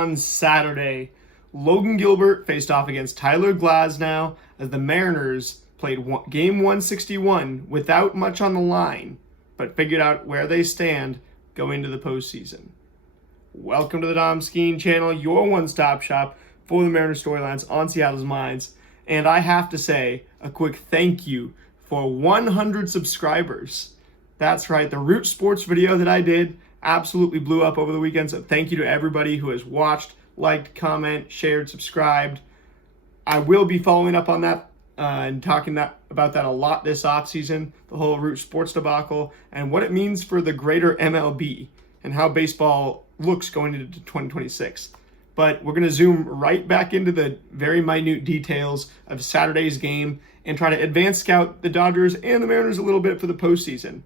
on Saturday. Logan Gilbert faced off against Tyler Glasnow as the Mariners played game 161 without much on the line, but figured out where they stand going to the postseason. Welcome to the Dom Skeen channel, your one-stop shop for the Mariners storylines on Seattle's minds. And I have to say a quick thank you for 100 subscribers. That's right, the Root Sports video that I did absolutely blew up over the weekend, so thank you to everybody who has watched, liked, comment, shared, subscribed. I will be following up on that and talking about that a lot this offseason, the whole Root Sports debacle, and what it means for the greater MLB and how baseball looks going into 2026. But we're going to zoom right back into the very minute details of Saturday's game and try to advance scout the Dodgers and the Mariners a little bit for the postseason,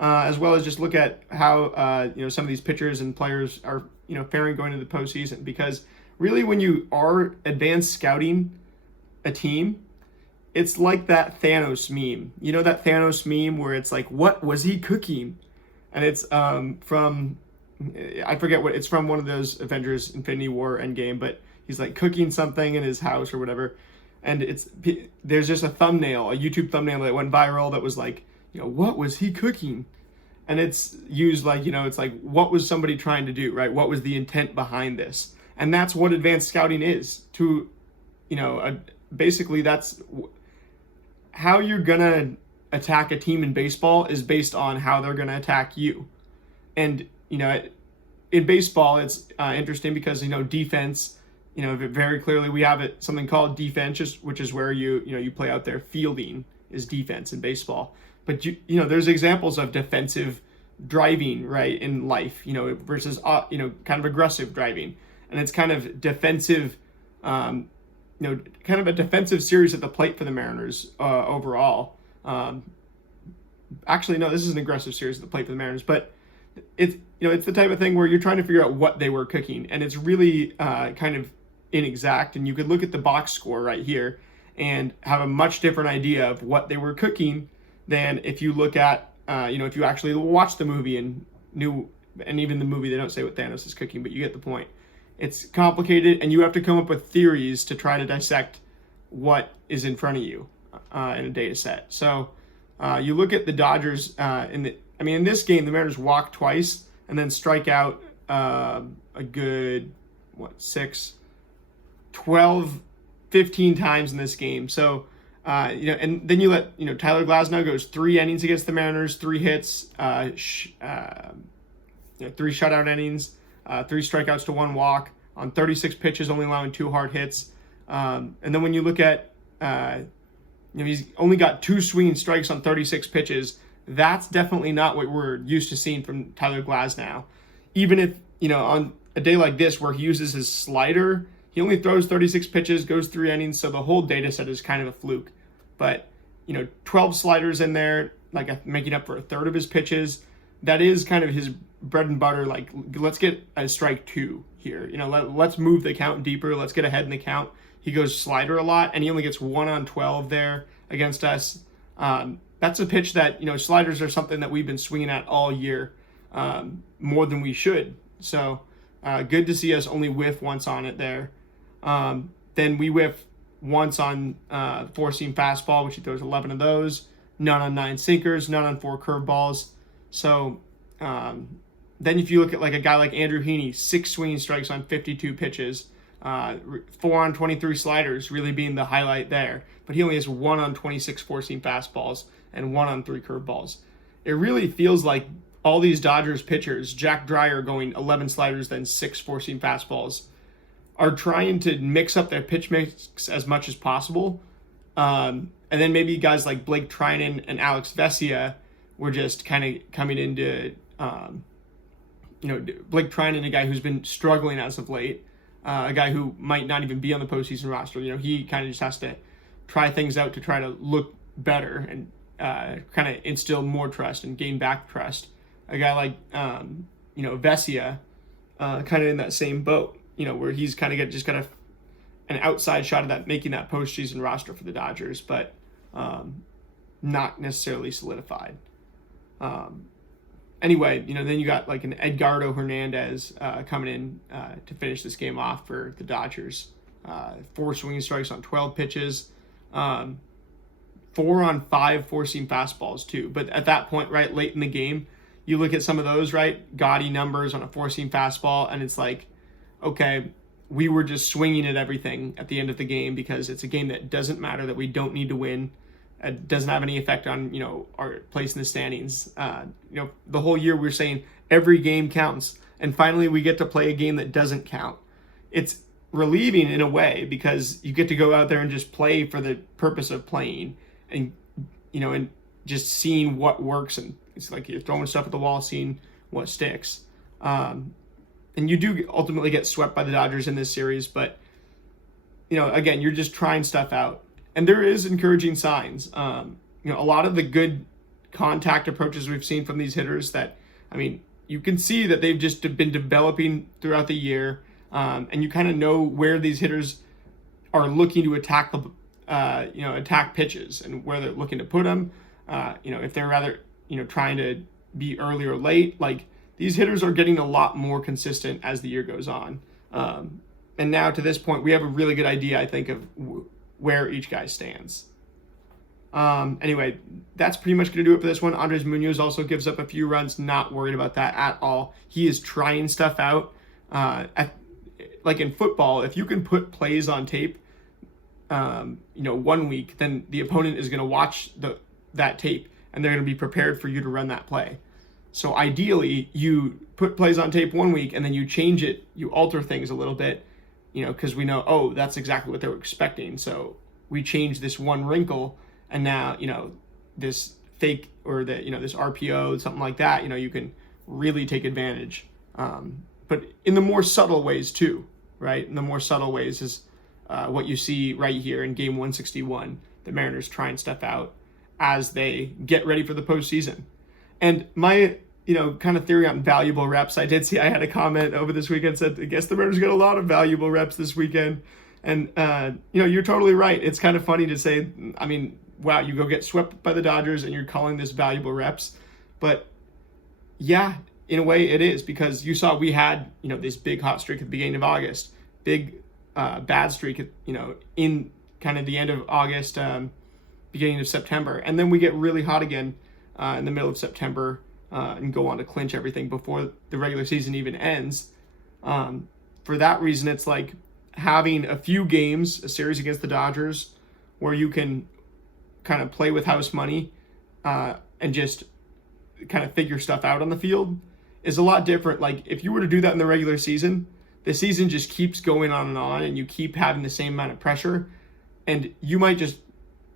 as well as just look at how some of these pitchers and players are faring going into the postseason. Because really, when you are advanced scouting a team, it's like that Thanos meme. You know that Thanos meme where it's like, what was he cooking? And it's from, I forget what, it's from one of those Avengers Infinity War Endgame, but he's like cooking something in his house or whatever. And there's just a thumbnail, a YouTube thumbnail that went viral that was like, what was he cooking? And it's used like, it's like, what was somebody trying to do, right? What was the intent behind this? And that's what advanced scouting is to, basically that's how you're going to attack a team in baseball is based on how they're going to attack you. And, in baseball, it's interesting because, defense, very clearly we have something called defense, which is where you play out there. Fielding is defense in baseball. But, there's examples of defensive driving, right, in life, versus, kind of aggressive driving. And it's kind of defensive, kind of a defensive series at the plate for the Mariners overall. Actually, no, this is an aggressive series at the plate for the Mariners, but it's the type of thing where you're trying to figure out what they were cooking, and it's really kind of inexact. And you could look at the box score right here and have a much different idea of what they were cooking than if you look at if you actually watch the movie and even the movie they don't say what Thanos is cooking, but you get the point. It's complicated, and you have to come up with theories to try to dissect what is in front of you in a data set. So you look at the Dodgers in this game, the Mariners walk twice and then strike out a good 12, 15 times in this game. So and then you let Tyler Glasnow goes 3 innings against the Mariners, 3 hits, 3 shutout innings, 3 strikeouts to 1 walk on 36 pitches, only allowing 2 hard hits. And then when you look at he's only got 2 swinging strikes on 36 pitches. That's definitely not what we're used to seeing from Tyler Glasnow. Even if, on a day like this where he uses his slider, he only throws 36 pitches, goes 3 innings, so the whole data set is kind of a fluke. But, 12 sliders in there, making up for a third of his pitches, that is kind of his bread and butter. Like, let's get a strike 2 here. Let's move the count deeper. Let's get ahead in the count. He goes slider a lot, and he only gets 1 on 12 there against us. That's a pitch that, sliders are something that we've been swinging at all year, more than we should. So good to see us only whiff once on it there. Then we whiff once on 4-seam fastball, which he throws 11 of those, none on 9 sinkers, none on 4 curveballs. So then if you look at like a guy like Andrew Heaney, 6 swinging strikes on 52 pitches, 4 on 23 sliders really being the highlight there. But he only has 1 on 26 4-seam fastballs and 1 on 3 curveballs. It really feels like all these Dodgers pitchers, Jack Dreyer going 11 sliders, then 6 4-seam fastballs, are trying to mix up their pitch mix as much as possible. And then maybe guys like Blake Trinan and Alex Vesia were just kind of coming into, Blake Trinan, a guy who's been struggling as of late, a guy who might not even be on the postseason roster. He kind of just has to try things out to try to look better and kind of instill more trust and gain back trust. A guy like, Vesia, kind of in that same boat, where he's kind of just got an outside shot of that, making that postseason roster for the Dodgers, but not necessarily solidified. anyway, then you got like an Edgardo Hernandez coming in to finish this game off for the Dodgers. 4 swinging strikes on 12 pitches. 4 on 5 4-seam fastballs too. But at that point, right, late in the game, you look at some of those, right, gaudy numbers on a 4-seam fastball, and it's like, okay, we were just swinging at everything at the end of the game because it's a game that doesn't matter, that we don't need to win. It doesn't have any effect on, our place in the standings. The whole year we're saying every game counts, and finally we get to play a game that doesn't count. It's relieving in a way because you get to go out there and just play for the purpose of playing, and and just seeing what works, and it's like you're throwing stuff at the wall, seeing what sticks. And you do ultimately get swept by the Dodgers in this series, but again, you're just trying stuff out, and there is encouraging signs. A lot of the good contact approaches we've seen from these hitters that, you can see that they've just been developing throughout the year, and you kind of know where these hitters are looking to attack the attack pitches and where they're looking to put them. If they're rather trying to be early or late, like these hitters are getting a lot more consistent as the year goes on. And now to this point, we have a really good idea, I think, of where each guy stands. Anyway, that's pretty much going to do it for this one. Andres Munoz also gives up a few runs. Not worried about that at all. He is trying stuff out. Like in football, if you can put plays on tape, 1 week, then the opponent is going to watch that tape, and they're going to be prepared for you to run that play. So ideally, you put plays on tape 1 week, and then you change it, you alter things a little bit, because we know, that's exactly what they were expecting. So we change this one wrinkle, and now, this fake or this RPO, something like that, you can really take advantage. But in the more subtle ways too, right? In the more subtle ways is what you see right here in game 161, the Mariners trying stuff out as they get ready for the postseason. And my, kind of theory on valuable reps, I did see I had a comment over this weekend said, I guess the Mariners got a lot of valuable reps this weekend. And, you're totally right. It's kind of funny to say, wow, you go get swept by the Dodgers and you're calling this valuable reps. But yeah, in a way it is, because you saw we had, this big hot streak at the beginning of August, big bad streak, in kind of the end of August, beginning of September. And then we get really hot again in the middle of September and go on to clinch everything before the regular season even ends. For that reason, it's like having a few games, a series against the Dodgers, where you can kind of play with house money and just kind of figure stuff out on the field is a lot different. Like if you were to do that in the regular season, the season just keeps going on, and you keep having the same amount of pressure, and you might just,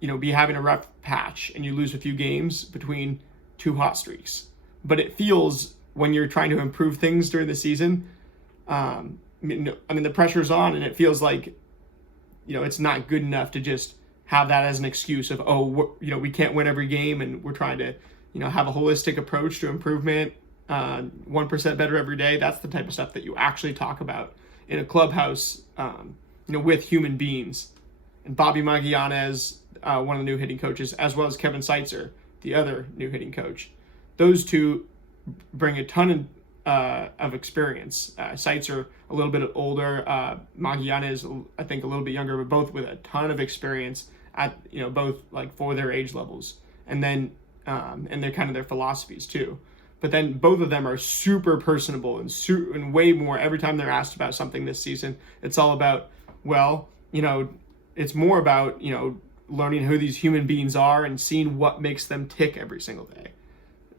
be having a rough patch and you lose a few games between 2 hot streaks. But it feels, when you're trying to improve things during the season, the pressure's on, and it feels like, it's not good enough to just have that as an excuse of, we can't win every game, and we're trying to, have a holistic approach to improvement, 1% better every day. That's the type of stuff that you actually talk about in a clubhouse, with human beings. And Bobby Magallanes, one of the new hitting coaches, as well as Kevin Seitzer, the other new hitting coach. Those two bring a ton of experience. Seitzer a little bit older, Magallanes I think a little bit younger, but both with a ton of experience at both like for their age levels, and then and they're kind of their philosophies too. But then both of them are super personable and way more. Every time they're asked about something this season, it's all about, it's more about learning who these human beings are and seeing what makes them tick every single day.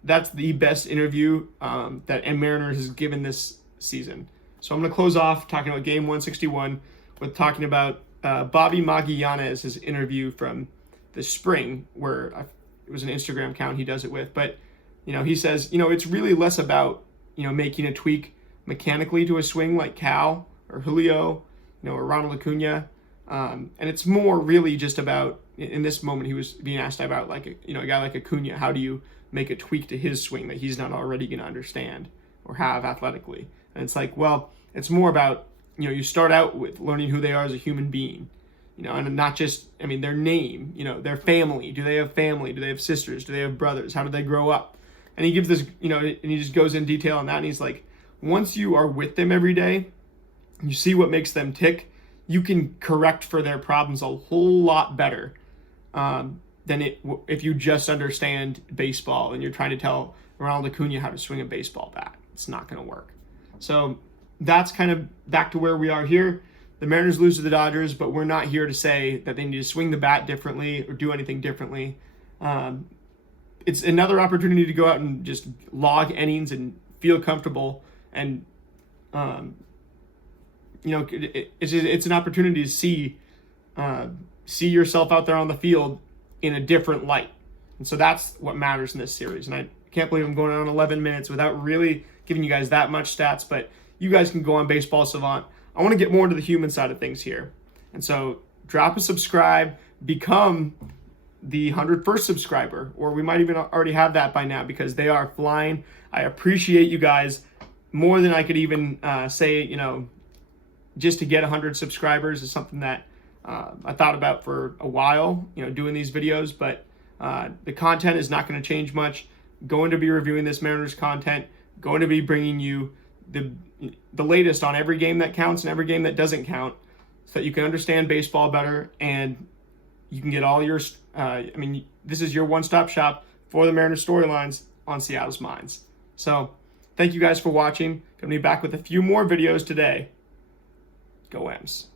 That's the best interview that Mariners has given this season. So I'm going to close off talking about game 161 with talking about Bobby Magallanes' interview from the spring, where it was an Instagram account he does it with. But, he says, it's really less about, making a tweak mechanically to a swing like Cal or Julio, or Ronald Acuna. And it's more really just about, in this moment, he was being asked about like, a guy like Acuna, how do you make a tweak to his swing that he's not already going to understand or have athletically? And it's like, well, it's more about, you start out with learning who they are as a human being, and not just, their name, their family. Do they have family? Do they have sisters? Do they have brothers? How did they grow up? And he gives this, and he just goes in detail on that. And he's like, once you are with them every day, you see what makes them tick, you can correct for their problems a whole lot better than if you just understand baseball and you're trying to tell Ronald Acuna how to swing a baseball bat. It's not going to work. So that's kind of back to where we are here. The Mariners lose to the Dodgers, but we're not here to say that they need to swing the bat differently or do anything differently. It's another opportunity to go out and just log innings and feel comfortable. And, it's an opportunity to see yourself out there on the field in a different light. And so that's what matters in this series. And I can't believe I'm going on 11 minutes without really giving you guys that much stats, but you guys can go on Baseball Savant. I want to get more into the human side of things here. And so drop a subscribe, become the 101st subscriber, or we might even already have that by now because they are flying. I appreciate you guys more than I could even say, just to get 100 subscribers is something that I thought about for a while, doing these videos, but the content is not going to change much. Going to be reviewing this Mariners content, going to be bringing you the latest on every game that counts and every game that doesn't count so that you can understand baseball better and you can get all your, this is your one-stop shop for the Mariners storylines on Seattle's Minds. So thank you guys for watching. Going to be back with a few more videos today. Go M's.